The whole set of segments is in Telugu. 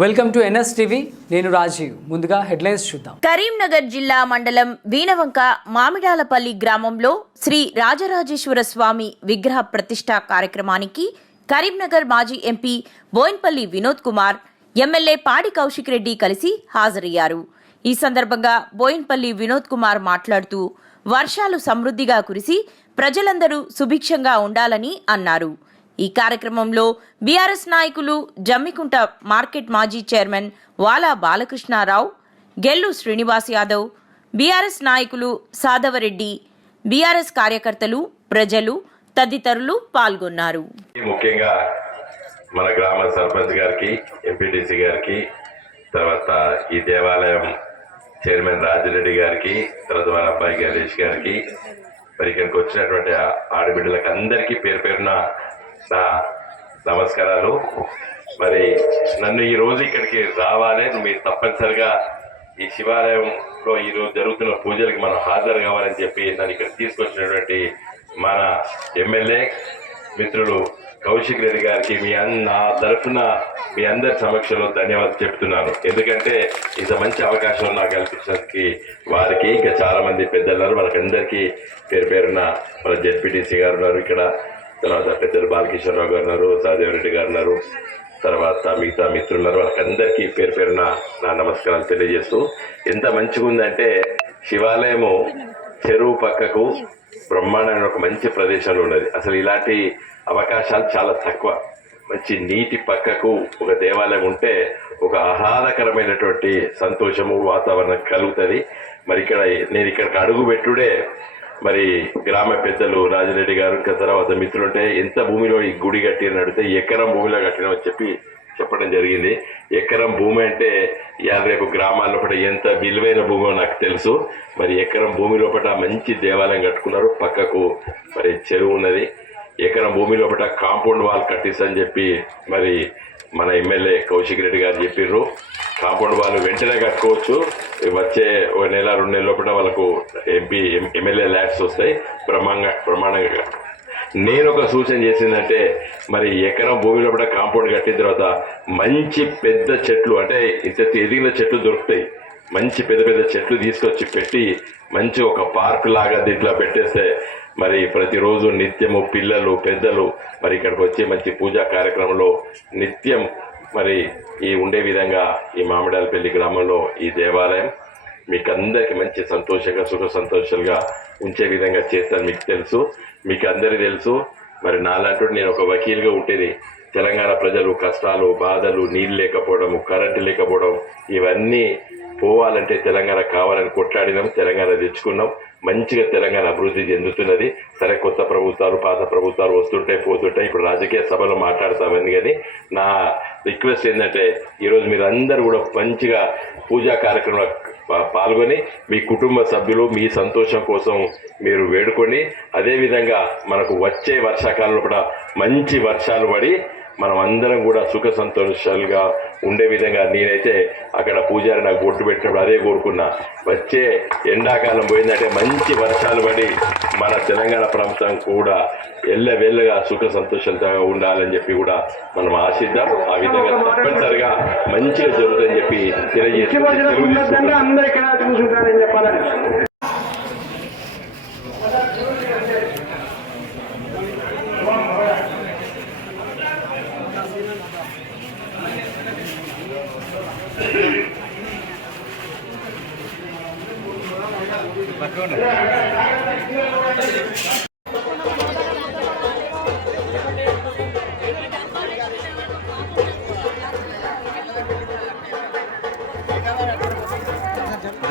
Welcome to NSTV. నేను రాజీవ్. ముందుగా హెడ్లైన్స్ చూద్దాం. కరీంనగర్ జిల్లా మండలం వీణవంక మామిడాలపల్లి గ్రామంలో శ్రీ రాజరాజేశ్వర స్వామి విగ్రహ ప్రతిష్ఠా కార్యక్రమానికి కరీంనగర్ మాజీ ఎంపీ బోయిన్పల్లి వినోద్ కుమార్, ఎమ్మెల్యే పాడి కౌశిక్ రెడ్డి కలిసి హాజరయ్యారు. ఈ సందర్భంగా బోయిన్పల్లి వినోద్ కుమార్ మాట్లాడుతూ వర్షాలు సమృద్ధిగా కురిసి ప్రజలందరూ సుభిక్షంగా ఉండాలని అన్నారు. ఈ కార్యక్రమంలో బీఆర్ఎస్ నాయకులు జమ్మికుంట మార్కెట్ మాజీ చైర్మన్ వాలా బాలకృష్ణారావు, గెల్లు శ్రీనివాస్ యాదవ్, బీఆర్ఎస్ నాయకులు సాదవరెడ్డి, బీఆర్ఎస్ కార్యకర్తలు, ప్రజలు తదితరులు పాల్గొన్నారు. ముఖ్యంగా మన గ్రామ సర్పంచ్ గారికి, ఎంపీటీసీ గారికి, తర్వాత ఈ దేవాలయం చైర్మన్ రాజిరెడ్డి గారికి, తర్వాత వాళ్ళ అబ్బాయి గణేష్ గారికి, మరి ఇక్కడికి వచ్చినటువంటి ఆడబిడ్డలకు అందరికీ పేరు పేరున నా నమస్కారాలు. మరి నన్ను ఈ రోజు ఇక్కడికి రావాలి, మీరు తప్పనిసరిగా ఈ శివాలయంలో ఈరోజు జరుగుతున్న పూజలకు మనం హాజరు కావాలని చెప్పి నన్ను ఇక్కడ తీసుకొచ్చినటువంటి మన ఎమ్మెల్యే మిత్రులు కౌశిక్ రెడ్డి గారికి నా తరఫున మీ అందరి సమక్షంలో ధన్యవాదాలు చెప్తున్నాను. ఎందుకంటే ఇంత మంచి అవకాశం నాకు కల్పించడానికి వారికి, ఇంకా చాలా మంది పెద్దలు వాళ్ళకందరికీ పేరు పేరున మన జెడ్పీటీసీ గారు ఉన్నారు, ఇక్కడ తర్వాత పెద్దలు బాలకిషోరరావు గారు ఉన్నారు, సాదేవరెడ్డి గారు ఉన్నారు, తర్వాత మిగతా మిత్రులు ఉన్నారు. వాళ్ళకందరికీ పేరు పేరున నా నమస్కారాలు తెలియజేస్తూ, ఎంత మంచిగా ఉందంటే శివాలయము చెరువు పక్కకు బ్రహ్మాండమైన ఒక మంచి ప్రదేశంలో ఉన్నది. అసలు ఇలాంటి అవకాశాలు చాలా తక్కువ. మంచి నీటి పక్కకు ఒక దేవాలయం ఉంటే ఒక ఆహ్లాదకరమైనటువంటి సంతోషము వాతావరణం కలుగుతుంది. మరి నేను ఇక్కడికి అడుగు పెట్టుడే మరి గ్రామ పెద్దలు రాజిరెడ్డి గారు, ఇంకా తర్వాత మిత్రులుంటే ఎంత భూమిలో ఈ గుడి కట్టిన అడిగితే ఎకరం భూమిలో కట్టినామని చెప్పడం జరిగింది. ఎకరం భూమి అంటే రేపు గ్రామాల లోపల ఎంత విలువైన భూమో నాకు తెలుసు. మరి ఎకరం భూమి లోపల మంచి దేవాలయం కట్టుకున్నారు, పక్కకు మరి చెరువు ఉన్నది. ఎకరం భూమి లోపల కాంపౌండ్ వాల్ కట్టిస్తని చెప్పి మరి మన ఎమ్మెల్యే కౌశిక్ రెడ్డి గారు చెప్పిర్రు. కాంపౌండ్ వాళ్ళు వెంటనే కట్టుకోవచ్చు, వచ్చే ఒక నెల 2 నెలల లోపల వాళ్ళకు ఎమ్మెల్యే ల్యాడ్స్ వస్తాయి ప్రమాణంగా. నేను ఒక సూచన చేసిందంటే మరి ఎకరం భూమి లోపల కాంపౌండ్ కట్టిన తర్వాత మంచి పెద్ద చెట్లు, అంటే ఇంత ఎదిగిన చెట్లు దొరుకుతాయి, మంచి పెద్ద పెద్ద చెట్లు తీసుకొచ్చి పెట్టి మంచి ఒక పార్క్ లాగా దీంట్లో పెట్టేస్తే మరి ప్రతిరోజు నిత్యము పిల్లలు పెద్దలు మరి ఇక్కడికి వచ్చి మంచి పూజా కార్యక్రమంలో నిత్యం మరి ఈ ఉండే విధంగా ఈ మామిడాలపల్లి గ్రామంలో ఈ దేవాలయం మీకు అందరికీ మంచి సంతోషంగా సుఖ సంతోషాలుగా ఉంచే విధంగా చేస్తాను. మీకు తెలుసు, మీకు అందరికీ తెలుసు. మరి నాలాంటి నేను ఒక వకీల్గా ఉండేది. తెలంగాణ ప్రజలు కష్టాలు, బాధలు, నీళ్ళు లేకపోవడము, కరెంటు లేకపోవడం, ఇవన్నీ పోవాలంటే తెలంగాణ కావాలని కొట్లాడినాం, తెలంగాణ తెచ్చుకున్నాం. మంచిగా తెలంగాణ అభివృద్ధి చెందుతున్నది. సరే, కొత్త ప్రభుత్వాలు పాత ప్రభుత్వాలు వస్తుంటాయి పోతుంటాయి, ఇప్పుడు రాజకీయ సభలో మాట్లాడతామని. కానీ నా రిక్వెస్ట్ ఏంటంటే ఈరోజు మీరు అందరూ కూడా మంచిగా పూజా కార్యక్రమంలో పాల్గొని మీ కుటుంబ సభ్యులు మీ సంతోషం కోసం మీరు వేడుకొని, అదేవిధంగా మనకు వచ్చే వర్షాకాలంలో కూడా మంచి వర్షాలు పడి మనం అందరం కూడా సుఖ సంతోషాలుగా ఉండే విధంగా నేనైతే అక్కడ పూజారి నాకు బొట్టు పెట్టినప్పుడు అదే కోరుకున్నా. వచ్చే ఎండాకాలం పోయిందంటే మంచి వర్షాలు పడి మన తెలంగాణ ప్రాంతం కూడా ఎల్లవెల్లగా సుఖ సంతోషంగా ఉండాలని చెప్పి కూడా మనం ఆశిద్దాం. ఆ విధంగా తప్పనిసరిగా మంచిగా జరుగుతుందని చెప్పి తెలియజేస్తున్నాను.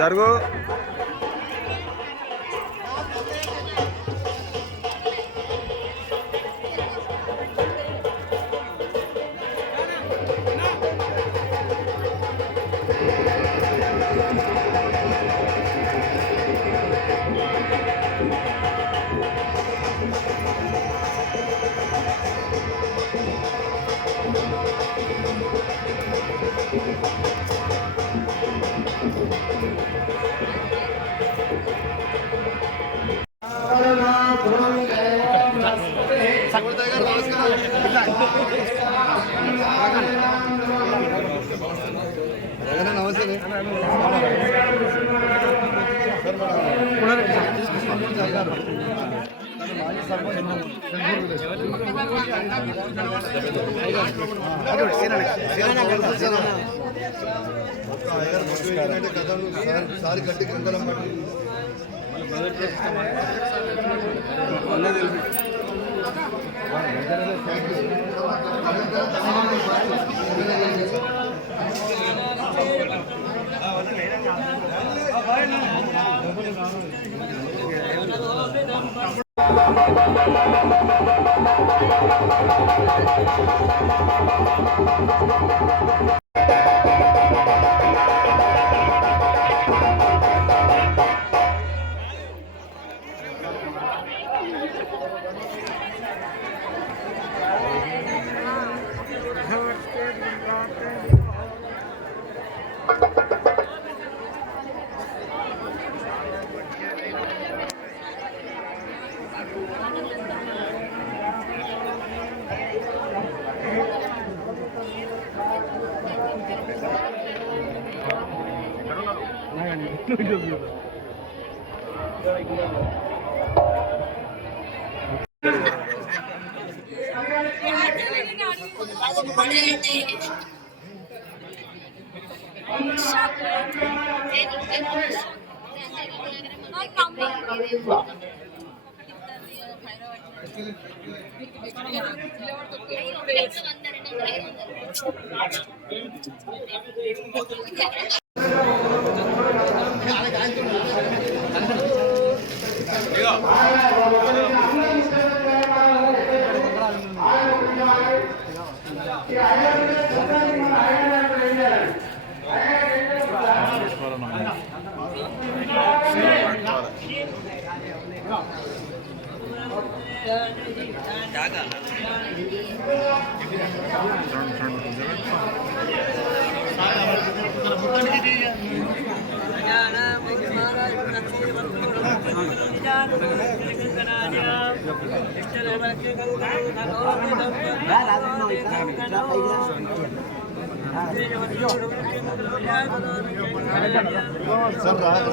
జరుగు సారి గట్టి కంకణం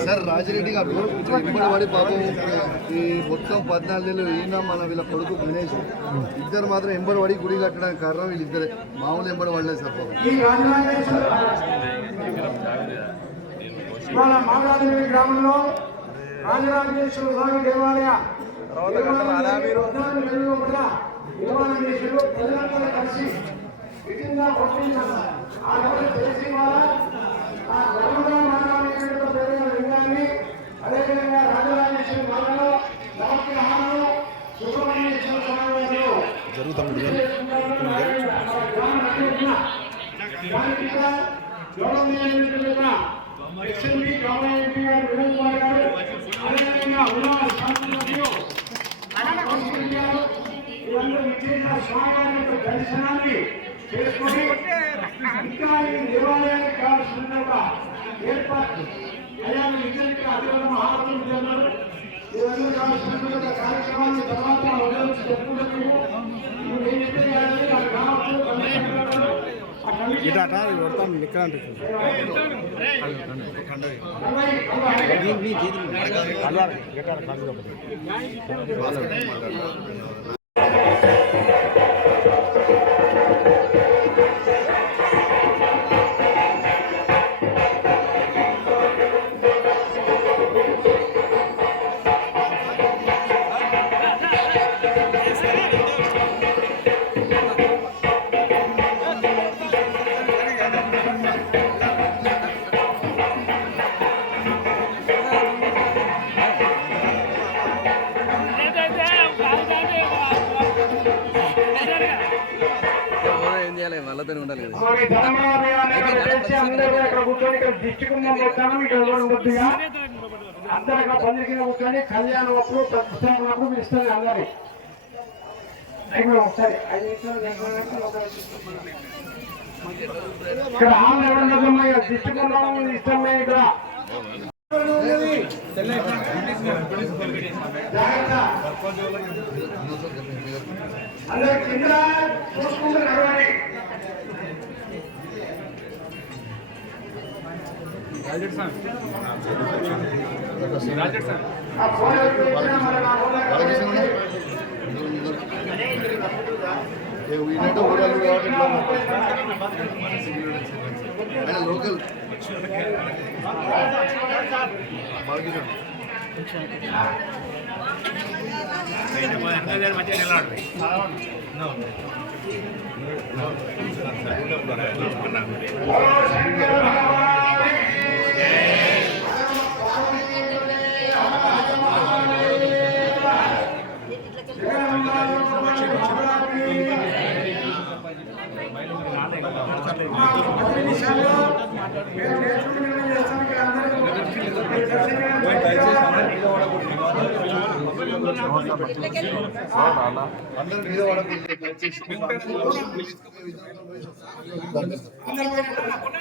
సార్ రాజిరెడ్డి గారు ఇంబడి పాపం ఈ మొత్తం 14 నెలలు ఈయన మన వీళ్ళ కొడుకు గణేష్ ఇద్దరు మాత్రం ఎంబడి పడి గుడి కట్టడానికి కారణం వీళ్ళిద్దరే. మామూలు ఎంబడి పడలేదు సార్ పాపం. మాగాదేవి గ్రామంలో రాజరాజేశ్వర స్వామి దేవాలయ నిర్మాణం చేశారు. ప్రజలందరూ కలిసి విధంగా లింగాన్ని అదేవిధంగా రాజరాజేశ్వరి మాలలో నవగ్రహాలను సుబ్రహ్మణ్యేశ్వర స్వామి జరుగుతుంది. ఎస్ఎంపీ గౌరవ ఎంపీ గారు వినోద్ కుమార్ గారు అదేవిధంగా ఉన్నారు శాసనసభ్యులు ఇవన్నీ విచ్చేసిన స్వామివారి యొక్క దర్శనాన్ని చేసుకుని ఇంకా ఈ దేవాలయానికి కావాల్సిన ఏర్పాటు అయ్యా ఇద్దరికి అధికారులు మహాత్ములు చెందారు. ఇవన్నీ కావాల్సిన కార్యక్రమాన్ని తర్వాత వదిలించి చెప్పుకుంటూ నేను చెప్పేది అది కావచ్చు. అందరికీ పందిరికిన కూర్చొని కళ్యాణం అప్పుడు ప్రతిష్టప్పుడు మీరు ఇస్తారు అందరి ఒకసారి 5 నిమిషాలు ఇక్కడ ఆమె ఎవరున్నాయి దిష్టికున్నాము ఇష్టం ఇక్కడ అందరూ కింద చూసుకుంటూ నడవాలి. ఈయనంటే ఊరాలు కాబట్టి ఆయన లోకల్ అందరూ మీద వాడకుండా